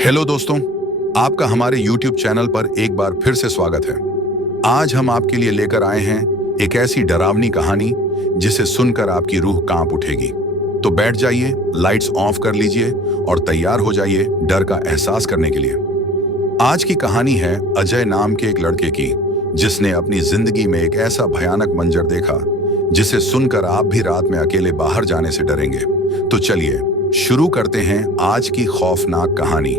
Hello दोस्तों, आपका हमारे YouTube चैनल पर एक बार फिर से स्वागत है। आज हम आपके लिए लेकर आए हैं एक ऐसी डरावनी कहानी जिसे सुनकर आपकी रूह कांप उठेगी। तो बैठ जाइए, लाइट्स ऑफ कर लीजिए और तैयार हो जाइए डर का एहसास करने के लिए। आज की कहानी है अजय नाम के एक लड़के की, जिसने अपनी जिंदगी में एक ऐसा भयानक मंजर देखा जिसे सुनकर आप भी रात में अकेले बाहर जाने से डरेंगे। तो चलिए शुरू करते हैं आज की खौफनाक कहानी।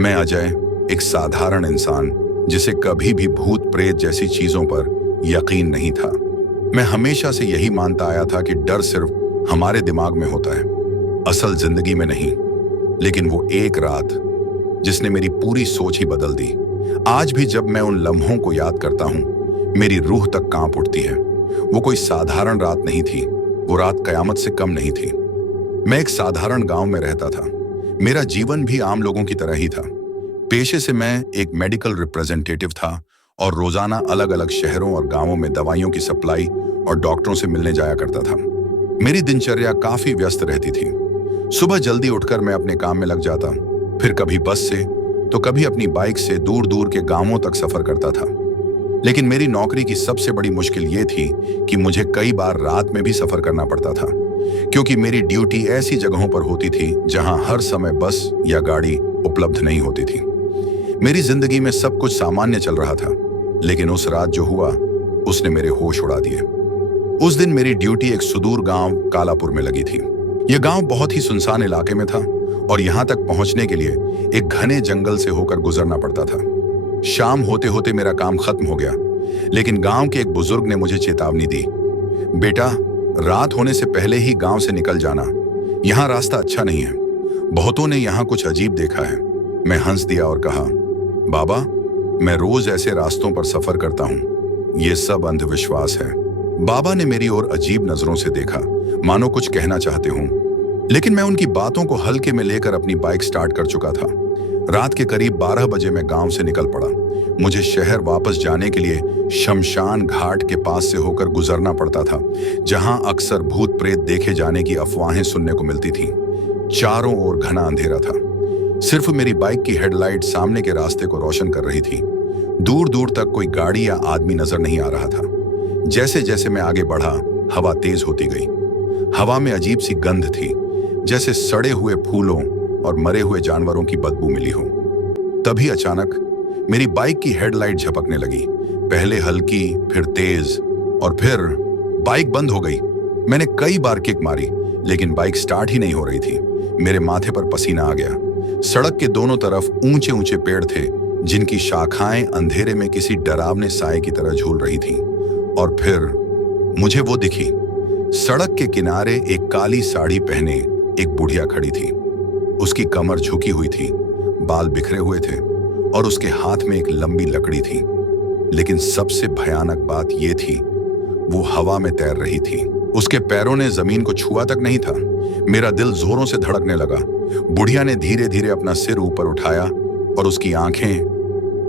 मैं अजय, एक साधारण इंसान जिसे कभी भी भूत प्रेत जैसी चीजों पर यकीन नहीं था। मैं हमेशा से यही मानता आया था कि डर सिर्फ हमारे दिमाग में होता है, असल जिंदगी में नहीं। लेकिन वो एक रात जिसने मेरी पूरी सोच ही बदल दी। आज भी जब मैं उन लम्हों को याद करता हूँ, मेरी रूह तक कांप उठती है। वो कोई साधारण रात नहीं थी, वो रात कयामत से कम नहीं थी। मैं एक साधारण गांव में रहता था। मेरा जीवन भी आम लोगों की तरह ही था। पेशे से मैं एक मेडिकल रिप्रेजेंटेटिव था और रोजाना अलग अलग शहरों और गांवों में दवाइयों की सप्लाई और डॉक्टरों से मिलने जाया करता था। मेरी दिनचर्या काफी व्यस्त रहती थी। सुबह जल्दी उठकर मैं अपने काम में लग जाता, फिर कभी बस से तो कभी अपनी बाइक से दूर दूर के गांवों तक सफर करता था। लेकिन मेरी नौकरी की सबसे बड़ी मुश्किल ये थी कि मुझे कई बार रात में भी सफर करना पड़ता था, क्योंकि मेरी ड्यूटी ऐसी जगहों पर होती थी जहां हर समय बस या गाड़ी उपलब्ध नहीं होती थी। मेरी जिंदगी में सब कुछ सामान्य चल रहा था, लेकिन उस रात जो हुआ उसने मेरे होश उड़ा दिए। उस दिन मेरी ड्यूटी एक सुदूर गांव कालापुर में लगी थी। यह गांव बहुत ही सुनसान इलाके में था और यहां तक पहुंचने के लिए एक घने जंगल से होकर गुजरना पड़ता था। शाम होते होते मेरा काम खत्म हो गया, लेकिन गांव के एक बुजुर्ग ने मुझे चेतावनी दी, बेटा, रात होने से पहले ही गांव से निकल जाना, यहाँ रास्ता अच्छा नहीं है। बहुतों ने यहाँ कुछ अजीब देखा है। मैं हंस दिया और कहा, बाबा, मैं रोज ऐसे रास्तों पर सफर करता हूँ, ये सब अंधविश्वास है। बाबा ने मेरी ओर अजीब नजरों से देखा, मानो कुछ कहना चाहते हूँ, लेकिन मैं उनकी बातों को हल्के में लेकर अपनी बाइक स्टार्ट कर चुका था। रात के करीब 12 बजे मैं गांव से निकल पड़ा। मुझे शहर वापस जाने के लिए शमशान घाट के पास से होकर गुजरना पड़ता था, जहां अक्सर भूत प्रेत देखे जाने की अफवाहें सुनने को मिलती थीं। चारों ओर घना अंधेरा था। सिर्फ मेरी बाइक की हेडलाइट सामने के रास्ते को रोशन कर रही थी। दूर दूर तक कोई गाड़ी या आदमी नजर नहीं आ रहा था। जैसे जैसे मैं आगे बढ़ा, हवा तेज होती गई। हवा में अजीब सी गंध थी, जैसे सड़े हुए फूलों और मरे हुए जानवरों की बदबू मिली हो। तभी अचानक मेरी बाइक की हेडलाइट झपकने लगी, पहले हल्की, फिर तेज, और फिर बाइक बंद हो गई। मैंने कई बार किक मारी, लेकिन बाइक स्टार्ट ही नहीं हो रही थी। मेरे माथे पर पसीना आ गया। सड़क के दोनों तरफ ऊंचे ऊंचे पेड़ थे, जिनकी शाखाएं अंधेरे में किसी डरावने साए की तरह झूल रही थीं। और फिर मुझे वो दिखी। सड़क के किनारे एक काली साड़ी पहने एक बुढ़िया खड़ी थी। उसकी कमर झुकी हुई थी, बाल बिखरे हुए थे और उसके हाथ में एक लंबी लकड़ी थी। लेकिन सबसे भयानक बात यह थी, वो हवा में तैर रही थी। उसके पैरों ने जमीन को छुआ तक नहीं था। मेरा दिल जोरों से धड़कने लगा। बुढ़िया ने धीरे धीरे अपना सिर ऊपर उठाया और उसकी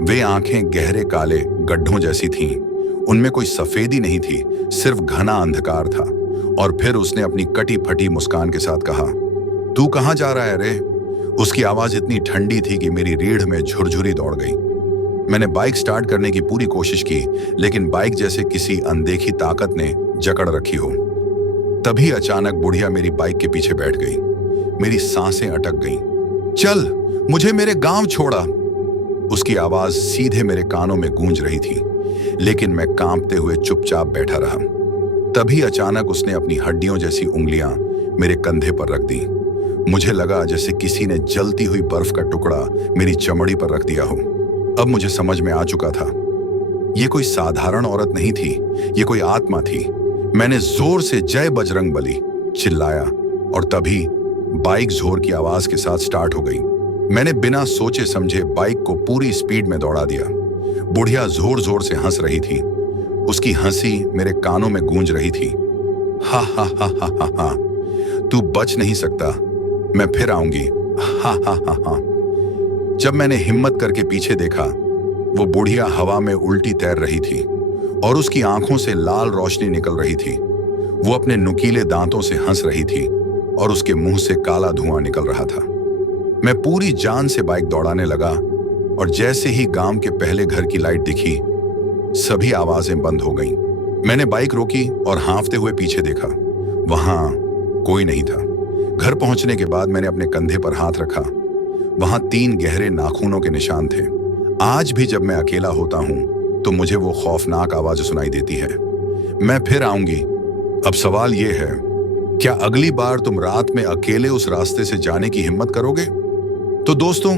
वे आंखें गहरे काले गड्ढों जैसी थीं। उनमें कोई सफेदी नहीं थी, सिर्फ घना अंधकार था। और फिर उसने अपनी कटी फटी मुस्कान के साथ कहा, तू कहाँ जा रहा है रे? उसकी आवाज इतनी ठंडी थी कि मेरी रीढ़ में झुरझुरी दौड़ गई। मैंने बाइक स्टार्ट करने की पूरी कोशिश की, लेकिन बाइक जैसे किसी अनदेखी ताकत ने जकड़ रखी हो। तभी अचानक बुढ़िया मेरी बाइक के पीछे बैठ गई। मेरी सांसें अटक गईं। चल, मुझे मेरे गांव छोड़ा। उसकी आवाज सीधे मेरे कानों में गूंज रही थी, लेकिन मैं कांपते हुए चुपचाप बैठा रहा। तभी अचानक उसने अपनी हड्डियों जैसी उंगलियां मेरे कंधे पर रख दी। मुझे लगा जैसे किसी ने जलती हुई बर्फ का टुकड़ा मेरी चमड़ी पर रख दिया हो। अब मुझे समझ में आ चुका था, ये कोई साधारण औरत नहीं थी, ये कोई आत्मा थी। मैंने जोर से जय बजरंग बली चिल्लाया और तभी बाइक जोर की आवाज के साथ स्टार्ट हो गई। मैंने बिना सोचे समझे बाइक को पूरी स्पीड में दौड़ा दिया। बुढ़िया जोर जोर से हंस रही थी। उसकी हंसी मेरे कानों में गूंज रही थी। हा हा हा हा हा हा, तू बच नहीं सकता, मैं फिर आऊंगी, हा हा हा हा। जब मैंने हिम्मत करके पीछे देखा, वो बुढ़िया हवा में उल्टी तैर रही थी और उसकी आंखों से लाल रोशनी निकल रही थी। वो अपने नुकीले दांतों से हंस रही थी और उसके मुंह से काला धुआं निकल रहा था। मैं पूरी जान से बाइक दौड़ाने लगा और जैसे ही गांव के पहले घर की लाइट दिखी, सभी आवाजें बंद हो गईं। मैंने बाइक रोकी और हांफते हुए पीछे देखा। वहां कोई नहीं था। घर पहुंचने के बाद मैंने अपने कंधे पर हाथ रखा। वहां 3 गहरे नाखूनों के निशान थे। आज भी जब मैं अकेला होता हूं तो मुझे वो खौफनाक आवाज सुनाई देती है। मैं फिर आऊंगी। अब सवाल ये है, क्या अगली बार तुम रात में अकेले उस रास्ते से जाने की हिम्मत करोगे? तो दोस्तों,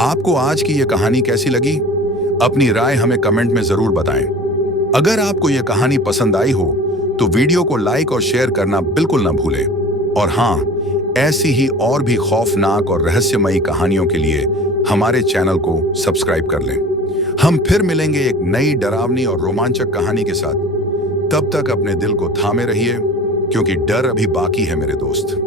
आपको आज की यह कहानी कैसी लगी? अपनी राय हमें कमेंट में जरूर बताएं। अगर आपको यह कहानी पसंद आई हो तो वीडियो को लाइक और शेयर करना बिल्कुल ना भूलें। और हाँ, ऐसी ही और भी खौफनाक और रहस्यमयी कहानियों के लिए हमारे चैनल को सब्सक्राइब कर लें। हम फिर मिलेंगे एक नई डरावनी और रोमांचक कहानी के साथ। तब तक अपने दिल को थामे रहिए, क्योंकि डर अभी बाकी है मेरे दोस्त।